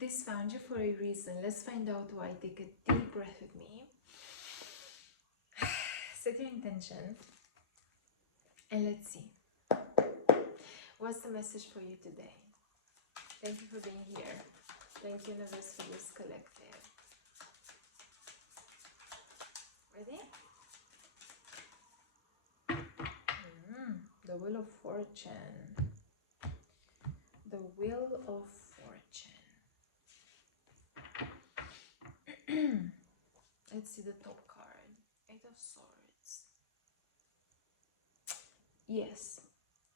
This found you for a reason. Let's find out why. Take a deep breath with me. Set your intention. And let's see. What's the message for you today? Thank you for being here. Thank you, universe, for this collective. Ready? The Wheel of Fortune. The Wheel of Fortune. Let's see the top card. Eight of Swords. Yes,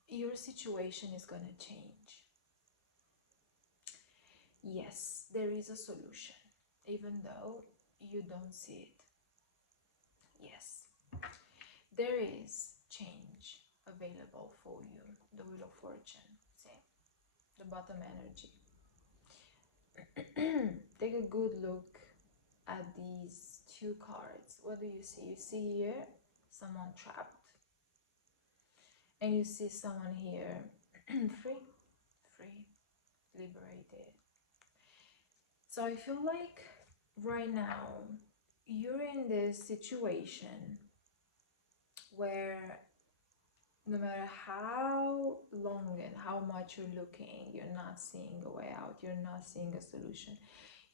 your situation is going to change. Yes, there is a solution, even though you don't see it. Yes, there is change available for you. The Wheel of Fortune. See? The bottom energy. Take a good look at these two cards. What do you see? You see here someone trapped, and you see someone here free, liberated. So I feel like right now you're in this situation where no matter how long and how much you're looking, you're not seeing a way out, you're not seeing a solution.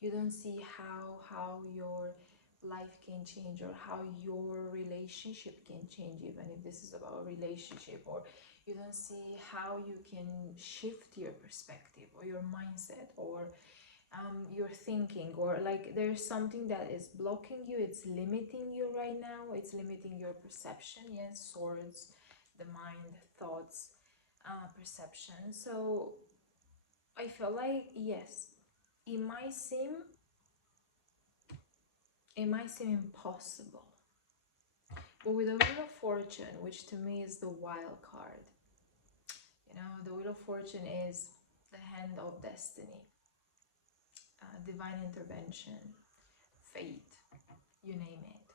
You don't see how your life can change, or how your relationship can change, even if this is about a relationship, or you don't see how you can shift your perspective or your mindset, or your thinking, or like there's something that is blocking you, it's limiting you right now, it's limiting your perception. Yes, swords, the mind, thoughts, perception. So I feel like, yes, it might seem impossible, but with the Wheel of Fortune, which to me is the wild card, you know, the Wheel of Fortune is the hand of destiny, divine intervention, fate, you name it.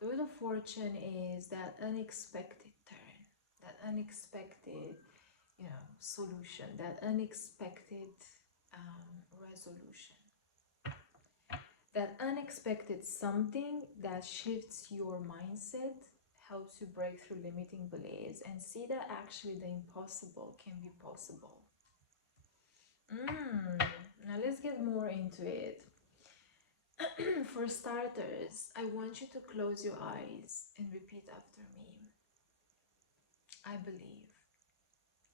The Wheel of Fortune is that unexpected turn, that unexpected, you know, solution, that unexpected resolution, that unexpected something that shifts your mindset, helps you break through limiting beliefs and see that actually the impossible can be possible. Now let's get more into it. For starters, I want you to close your eyes and repeat after me. I believe,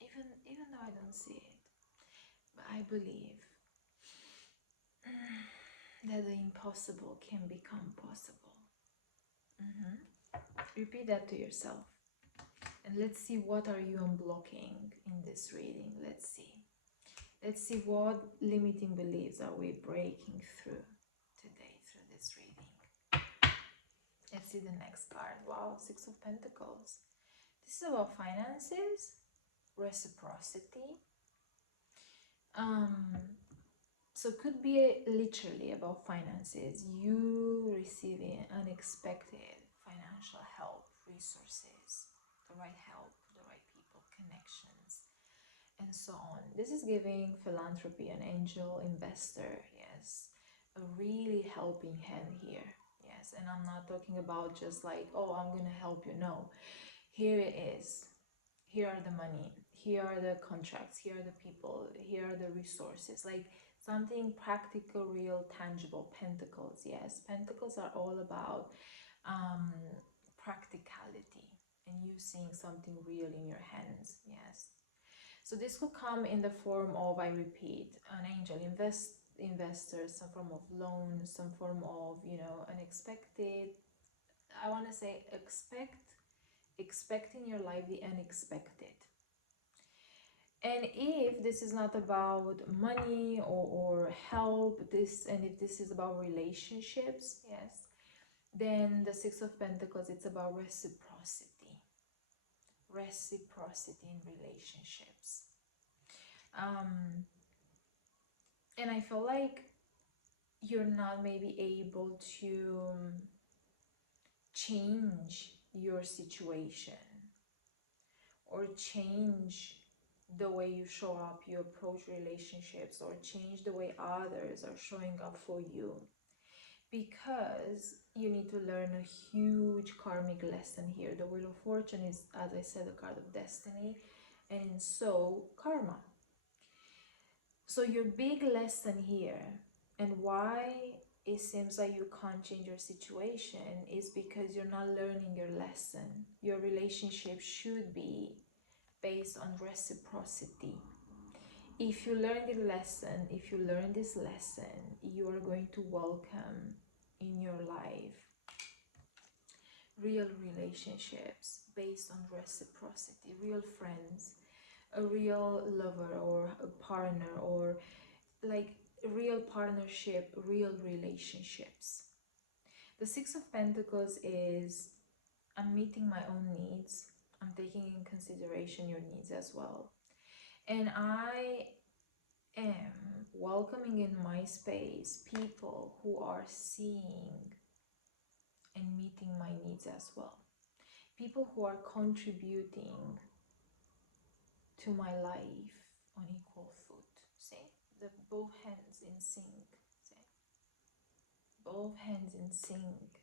even though I don't see it, but I believe that the impossible can become possible. Repeat that to yourself. And let's see, what are you unblocking in this reading? Let's see. Let's see what limiting beliefs are we breaking through today through this reading. Let's see the next card. Wow, Six of Pentacles. This is about finances, reciprocity. So it could be literally about finances. You receiving unexpected financial help, resources, the right help, the right people, connections, and so on. This is giving philanthropy, an angel investor, yes, a really helping hand here, yes. And I'm not talking about just like, oh, I'm gonna help you. No, here it is. Here are the money, here are the contracts, here are the people, here are the resources, like something practical, real, tangible. Pentacles, yes, pentacles are all about practicality and you seeing something real in your hands, yes. So this could come in the form of, I repeat, an angel investor, some form of loan, some form of, you know, unexpected. I want to say expect in your life the unexpected. And if this is not about money or help, and if this is about relationships, yes, then the Six of Pentacles, it's about reciprocity. Reciprocity in relationships. And I feel like you're not maybe able to change your situation or change the way you show up, you approach relationships, or change the way others are showing up for you, because you need to learn a huge karmic lesson here. The Wheel of Fortune is, as I said, a card of destiny, and in so, karma. So your big lesson here, and why it seems like you can't change your situation, is because you're not learning your lesson. Your relationship should be based on reciprocity. If you learn the lesson, if you learn this lesson, you are going to welcome in your life real relationships based on reciprocity, real friends, a real lover or a partner, or like real partnership, real relationships. The Six of Pentacles is, I'm meeting my own needs, I'm taking in consideration your needs as well, and I am welcoming in my space people who are seeing and meeting my needs as well, people who are contributing to my life on equal foot. See, the both hands in sync. See, both hands in sync.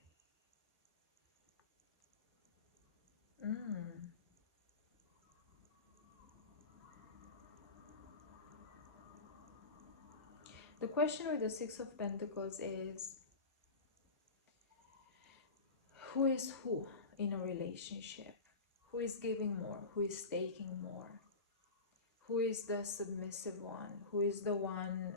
The question with the Six of Pentacles is, who is who in a relationship? Who is giving more? Who is taking more? Who is the submissive one? Who is the one,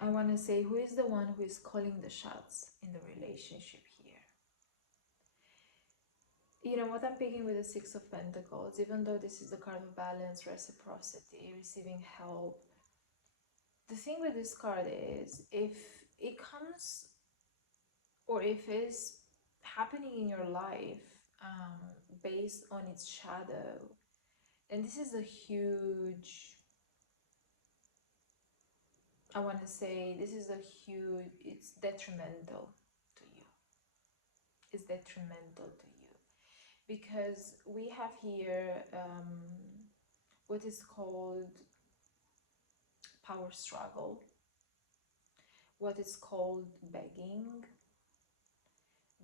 I want to say, who is the one who is calling the shots in the relationship here? You know what I'm picking with the Six of Pentacles, even though this is the card of balance, reciprocity, receiving help. The thing with this card is, if it comes, or if it's happening in your life based on its shadow, then this is a huge, I want to say, this is a huge, it's detrimental to you. It's detrimental to you. Because we have here what is called power struggle, what is called begging,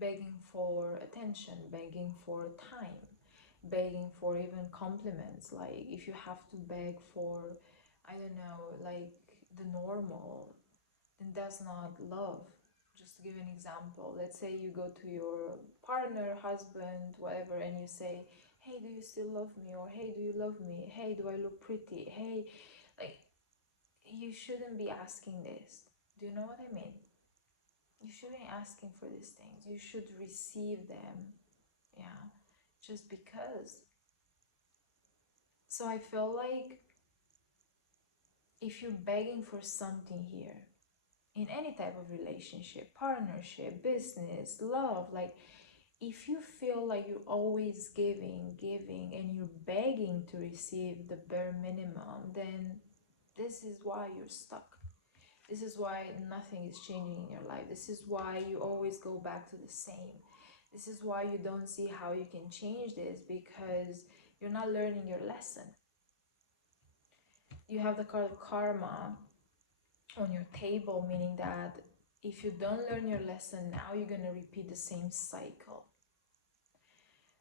begging for attention, begging for time, begging for even compliments. Like if you have to beg for, I don't know, like the normal, then that's not love. Just to give an example, let's say you go to your partner, husband, whatever, and you say, hey, do you still love me? Or hey, do you love me? Hey, do I look pretty? Hey, like, you shouldn't be asking this. Do you know what I mean? You shouldn't be asking for these things. You should receive them. Yeah, just because. So I feel like if you're begging for something here, in any type of relationship, partnership, business, love, like if you feel like you're always giving, giving, and you're begging to receive the bare minimum, then this is why you're stuck. This is why nothing is changing in your life. This is why you always go back to the same. This is why you don't see how you can change this, because you're not learning your lesson. You have the card of karma on your table, meaning that if you don't learn your lesson now, you're going to repeat the same cycle.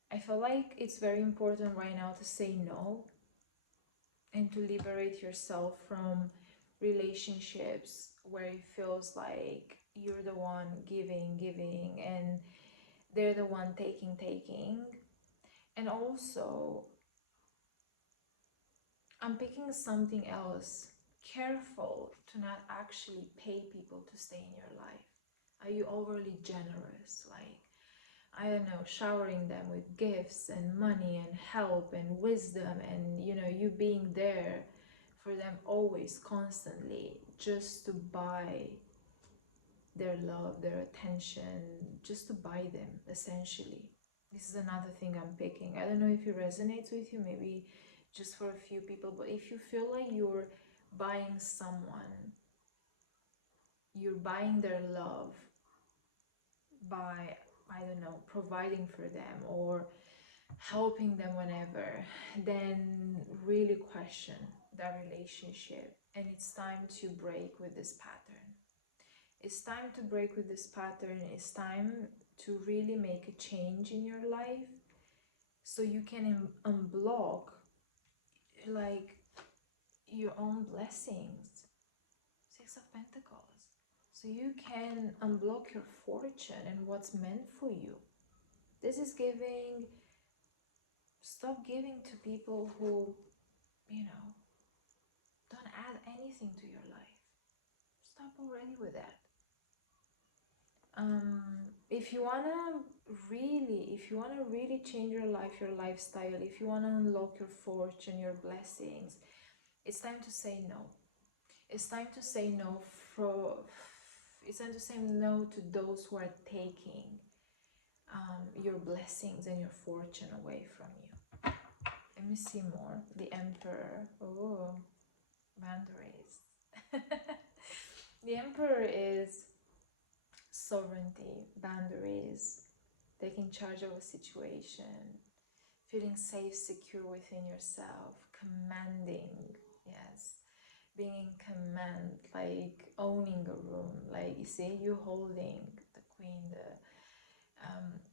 I feel like it's very important right now to say no and to liberate yourself from relationships where it feels like you're the one giving, giving, and they're the one taking, taking. And also, I'm picking something else. Careful to not actually pay people to stay in your life. Are you overly generous? Like, I don't know, showering them with gifts and money and help and wisdom, and you know, you being there for them always, constantly, just to buy their love, their attention, just to buy them, essentially. This is another thing I'm picking. I don't know if it resonates with you, maybe just for a few people, but if you feel like you're buying someone, you're buying their love by, I don't know, providing for them, or helping them whenever, then really question that relationship, and it's time to break with this pattern. It's time to break with this pattern. It's time to really make a change in your life so you can unblock like your own blessings. Six of Pentacles. So you can unblock your fortune and what's meant for you. This is giving, stop giving to people who, you know, don't add anything to your life. Stop already with that. If you wanna really change your life, your lifestyle, if you wanna unlock your fortune, your blessings, it's time to say no. It's time to say no it's time to say no to those who are taking your blessings and your fortune away from you. Let me see more. The Emperor. Oh, boundaries. The Emperor is sovereignty, boundaries, taking charge of a situation, feeling safe, secure within yourself, commanding, yes, being in command, like owning a room, like you see, you holding the queen,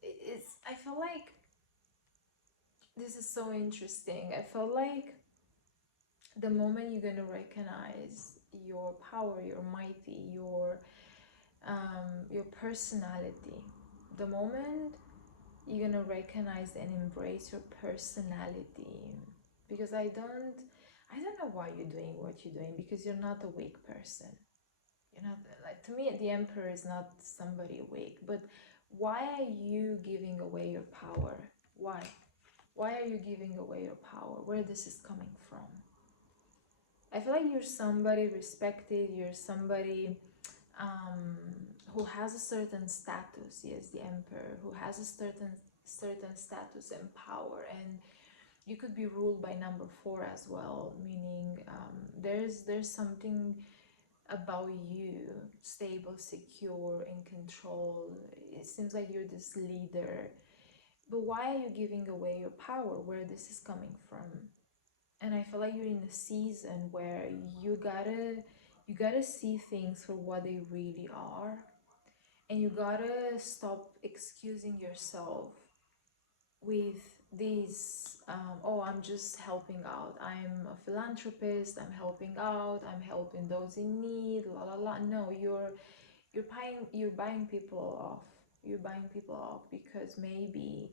it's, I feel like this is so interesting. I feel like the moment you're gonna recognize your power, your mighty, your personality, the moment you're gonna recognize and embrace your personality, because I don't know why you're doing what you're doing, because you're not a weak person. You're not, like, to me the Emperor is not somebody weak, but why are you giving away your power? Why are you giving away your power? Where this is coming from? I feel like you're somebody respected, you're somebody who has a certain status. Yes, the Emperor, who has a certain status and power, and you could be ruled by number 4 as well, meaning there's something about you, stable, secure, in control. It seems like you're this leader, but why are you giving away your power? Where this is coming from? And I feel like you're in a season where you gotta see things for what they really are, and you gotta stop excusing yourself with these oh, I'm just helping out, I'm a philanthropist, I'm helping out, I'm helping those in need, la la la. No, you're buying people off. You're buying people off because maybe,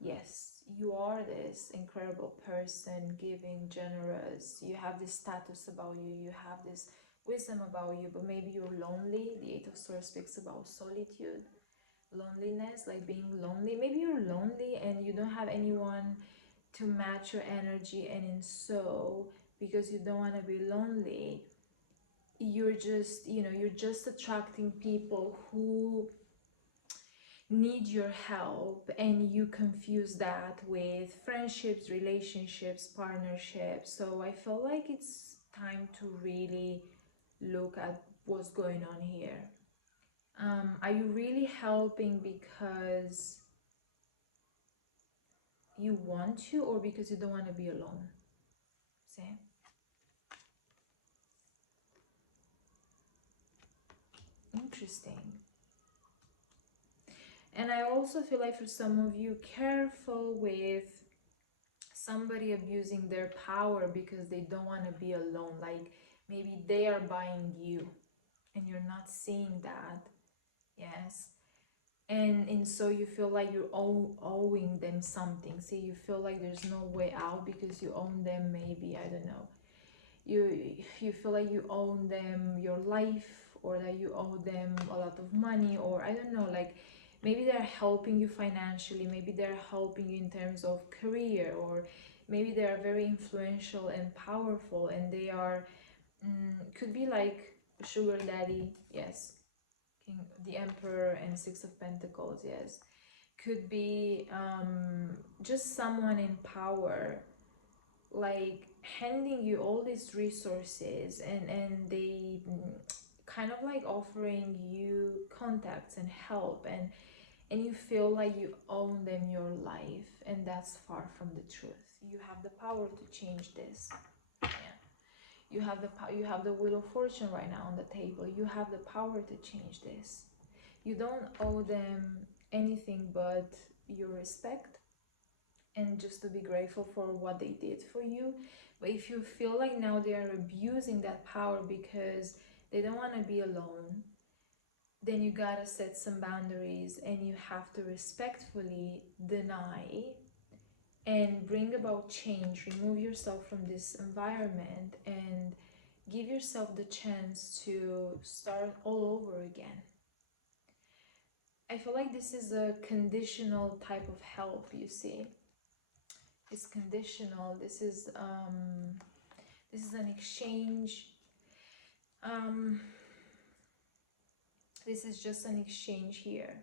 yes, you are this incredible person, giving, generous, you have this status about you, you have this wisdom about you, but maybe you're lonely. The Eight of Swords speaks about solitude, loneliness, like being lonely. Maybe you're lonely and you don't have anyone to match your energy, and in so, because you don't want to be lonely, you're just, you're just attracting people who need your help, and you confuse that with friendships, relationships, partnerships. So I feel like it's time to really look at what's going on here. Are you really helping because you want to, or because you don't want to be alone? See? Interesting. And I also feel like for some of you, careful with somebody abusing their power because they don't want to be alone. Like maybe they are buying you and you're not seeing that. Yes. And so you feel like you're owing them something. See, you feel like there's no way out because you own them, maybe, I don't know. You feel like you own them your life, or that you owe them a lot of money, or I don't know, like maybe they're helping you financially, maybe they're helping you in terms of career, or maybe they are very influential and powerful, and they are could be like sugar daddy, yes, king, the Emperor, and Six of Pentacles, yes, could be just someone in power, like handing you all these resources, and they kind of like offering you contacts and help, and and you feel like you own them your life, and that's far from the truth. You have the power to change this. Yeah. You have the wheel of fortune right now on the table. You have the power to change this. You don't owe them anything but your respect, and just to be grateful for what they did for you. But if you feel like now they are abusing that power because they don't want to be alone, then you gotta set some boundaries, and you have to respectfully deny and bring about change. Remove yourself from this environment and give yourself the chance to start all over again. I feel like this is a conditional type of help, you see. It's conditional. This is an exchange. Um, this is just an exchange here.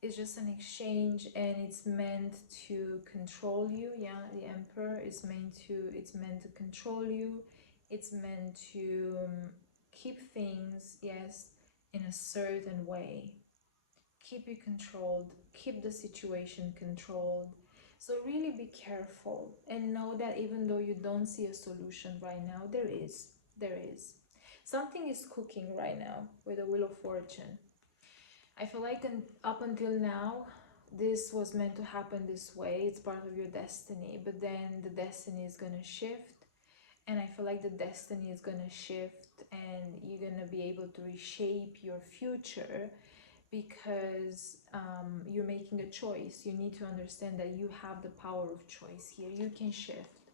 It's just an exchange, and it's meant to control you. Yeah, the Emperor is it's meant to control you. It's meant to keep things, yes, in a certain way. Keep you controlled, keep the situation controlled. So really be careful, and know that even though you don't see a solution right now, there is. Something is cooking right now with the Wheel of Fortune. I feel like up until now, this was meant to happen this way. It's part of your destiny, but then the destiny is gonna shift, and I feel like the destiny is gonna shift, and you're gonna be able to reshape your future because you're making a choice. You need to understand that you have the power of choice here. You can shift.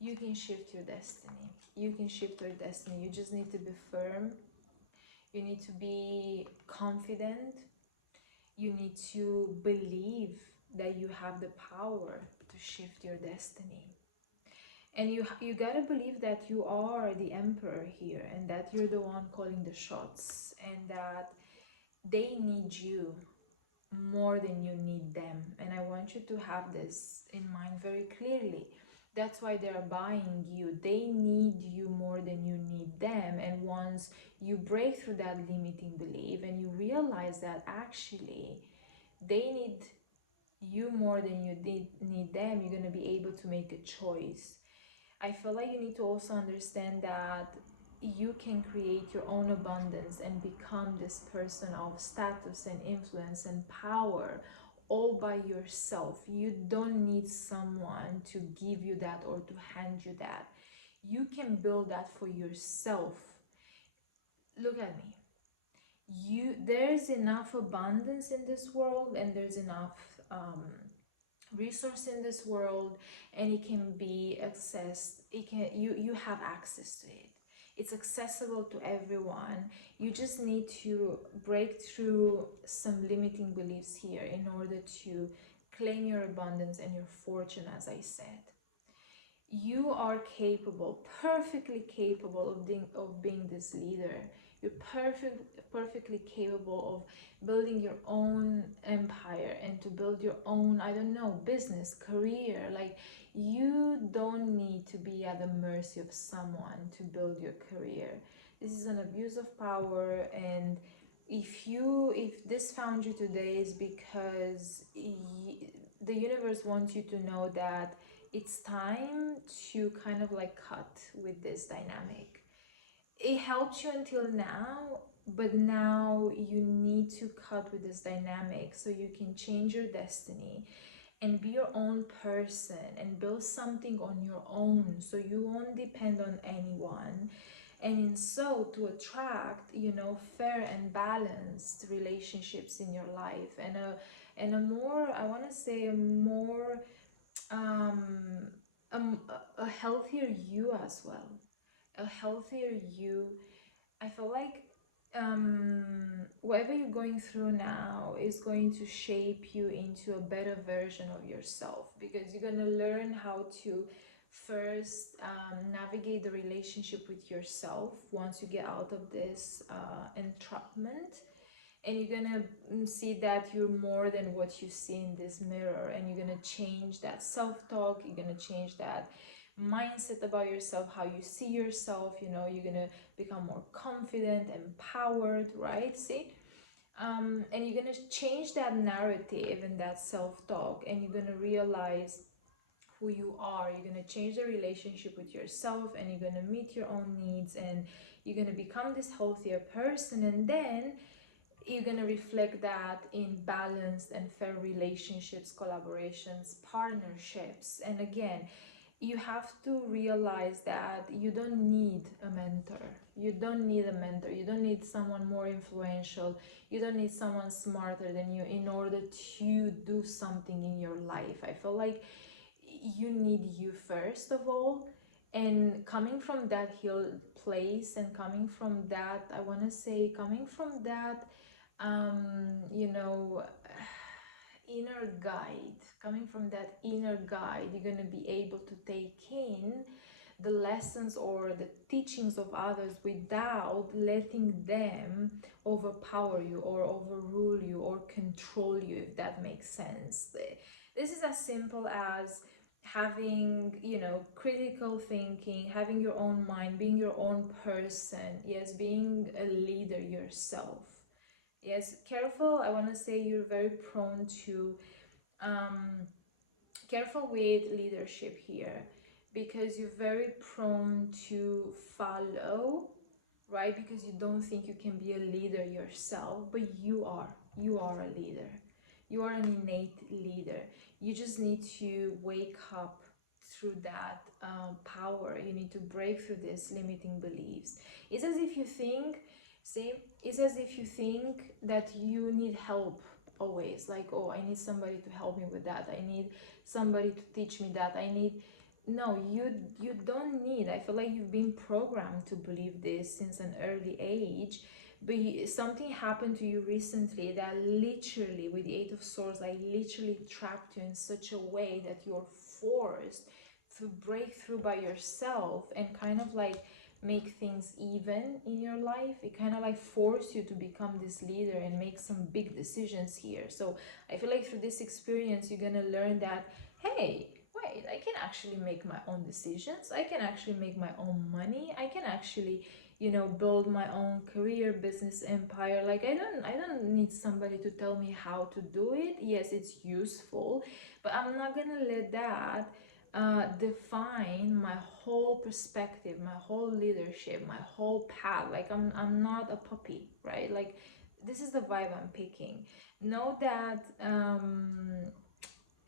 You can shift your destiny. You can shift your destiny. You just need to be firm. You need to be confident. You need to believe that you have the power to shift your destiny. And you gotta believe that you are the emperor here, and that you're the one calling the shots, and that they need you more than you need them. And I want you to have this in mind very clearly. That's why they're buying you. They need you more than you need them. And once you break through that limiting belief and you realize that actually they need you more than you need them, you're going to be able to make a choice. I feel like you need to also understand that you can create your own abundance and become this person of status and influence and power all by yourself. You don't need someone to give you that or to hand you that. You can build that for yourself. Look at me. There's enough abundance in this world, and there's enough resource in this world, and it can be accessed. You have access to it. It's accessible to everyone. You just need to break through some limiting beliefs here in order to claim your abundance and your fortune. As I said, you are capable, perfectly capable of being this leader. You're perfectly capable of building your own empire and to build your own, I don't know, business, career. Like, you don't need to be at the mercy of someone to build your career. This is an abuse of power, and if this found you today is because the universe wants you to know that it's time to kind of like cut with this dynamic. It helped you until now, but now you need to cut with this dynamic so you can change your destiny and be your own person and build something on your own, so you won't depend on anyone. And in so to attract, fair and balanced relationships in your life, and a more, I want to say, a more a healthier you as well. A healthier you. I feel like whatever you're going through now is going to shape you into a better version of yourself, because you're going to learn how to first navigate the relationship with yourself once you get out of this entrapment. And you're gonna see that you're more than what you see in this mirror, and you're gonna change that self-talk. You're gonna change that mindset about yourself, how you see yourself. You're gonna become more confident, empowered, right? See, And you're gonna change that narrative and that self-talk, and you're gonna realize who you are. You're going to change the relationship with yourself, and you're going to meet your own needs, and you're going to become this healthier person. And then you're going to reflect that in balanced and fair relationships, collaborations, partnerships. And again, you have to realize that you don't need a mentor. You don't need a mentor. You don't need someone more influential. You don't need someone smarter than you in order to do something in your life. I feel like you need you first of all. And coming from that healed place, and coming from that, I want to say, coming from that, you know, inner guide, coming from that inner guide, you're going to be able to take in the lessons or the teachings of others without letting them overpower you or overrule you or control you, if that makes sense. This is as simple as having, you know, critical thinking, having your own mind, being your own person. Yes, being a leader yourself. Yes, careful. I want to say you're very prone to careful with leadership here, because you're very prone to follow, right? Because you don't think you can be a leader yourself, but you are a leader. You are an innate leader. You just need to wake up through that power. You need to break through these limiting beliefs. It's as if you think, see, it's as if you think that you need help always. Like, oh, I need somebody to help me with that. I need somebody to teach me that. I need, no, you don't need. I feel like you've been programmed to believe this since an early age, but something happened to you recently that literally, with the Eight of Swords, like literally trapped you in such a way that you're forced to break through by yourself and kind of like make things even in your life. It kind of like forced you to become this leader and make some big decisions here. So I feel like through this experience, you're gonna learn that, hey, wait, I can actually make my own decisions. I can actually make my own money. I can actually, you know, build my own career, business empire. Like I don't need somebody to tell me how to do it. Yes, it's useful, but I'm not gonna let that define my whole perspective, my whole leadership, my whole path. Like I'm not a puppy, right? Like this is the vibe I'm picking. Know that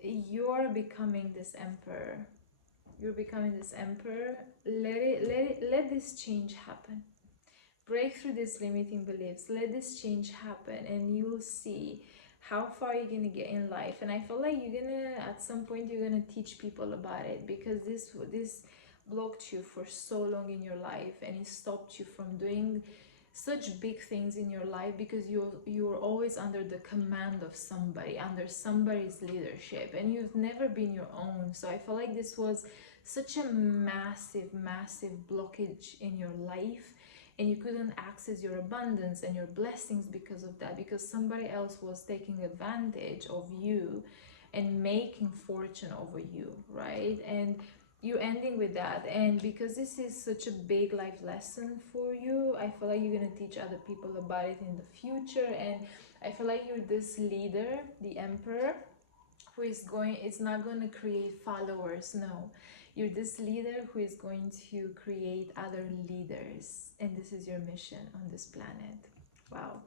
you're becoming this emperor. You're becoming this emperor. Let this change happen. Break through these limiting beliefs. Let this change happen, and you'll see how far you're gonna get in life. And I feel like you're gonna, at some point, you're gonna teach people about it, because this blocked you for so long in your life, and it stopped you from doing such big things in your life, because you're always under the command of somebody, under somebody's leadership, and you've never been your own. So I feel like this was such a massive blockage in your life, and you couldn't access your abundance and your blessings because of that, because somebody else was taking advantage of you and making fortune over you, right? And you're ending with that. And because this is such a big life lesson for you, I feel like you're going to teach other people about it in the future. And I feel like you're this leader, the emperor, who is going, it's not going to create followers. No, you're this leader who is going to create other leaders, and this is your mission on this planet. Wow.